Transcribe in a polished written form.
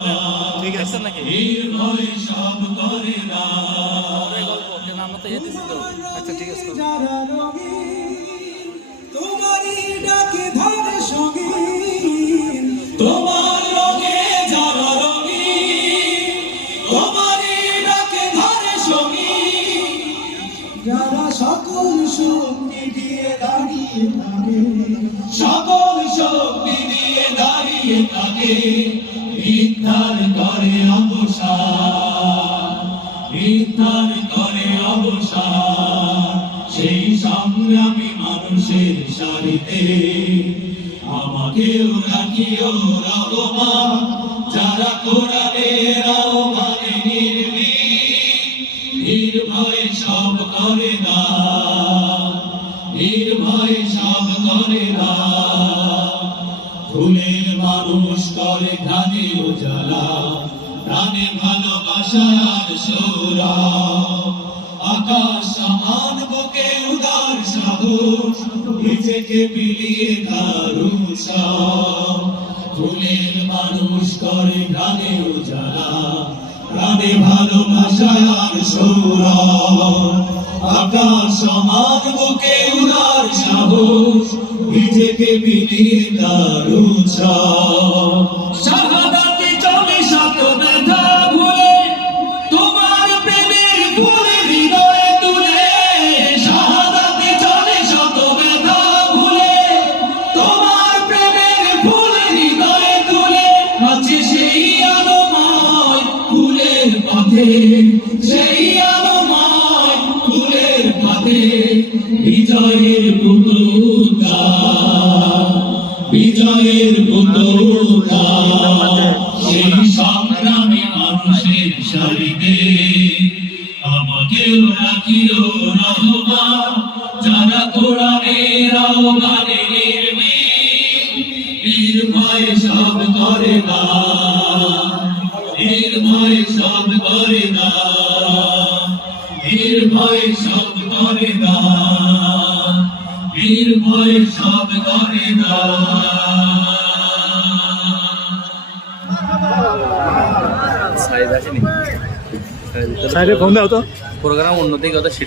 ঠিক আছে নাকি আচ্ছা ঠিক আছে তোমার রঙে যারা রঙিন, তোমারই ডাকে ধারে সঙ্গীন, যারা সকল শক্তি দিয়ে দাঁড়িয়ে থাকে, সকল শক্তি দিয়ে দাঁড়িয়ে থাকে, বিদ্যার করে অবসান, বিদ্যার করে অবসান, সেই সংগ্রামী মানুষের সারিতে আমাকেও রাখিও রহমান, যারা কোরআনের আহ্বানে নির্ভয়ে সব করে না, নির্ভয়ে সব করে না। ফুলের মানুষ করে ঘানে উজালা, প্রাণে ভালোবাসার সৌরা, আকাশ সমান বুকে উদার সাহস, নিজেকে বিলিয়ে দারুণ সাহস। ফুলের মানুষ করে ঘানে উজালা, প্রাণে ভালোবাসার সৌরা, আকাশ সমান বুকে উদার সাহস, নিজেকে বিলিয়ে দারুণ সাহস। শাহাদাতে চলে শত ব্যথা ভুলে, তোমার প্রেমের ফুল হৃদয়ে তুলে, শাহাদাতে চলে শত ব্যথা ভুলে, তোমার প্রেমের ফুল হৃদয়ে তুলে, আছে সেই আলোময় ফুলের পথে, সেই আলোময় ফুলের পথে, বিজয়ের পতাকা, বিজয়ের পতাকা, সেই সংগ্রামী মানুষের সারিতে আমাকেও রাখিও রহমান, যারা কোরআনের আহ্বানে নির্ভয়ে সব করে না, নির্ভয়ে সব করে না, নির্ভয়ে সব করে না, নির্ভয়ে সব করে না। সাইডে ফোন দাও তো, প্রোগ্রাম অন্যদিকে শিডিউল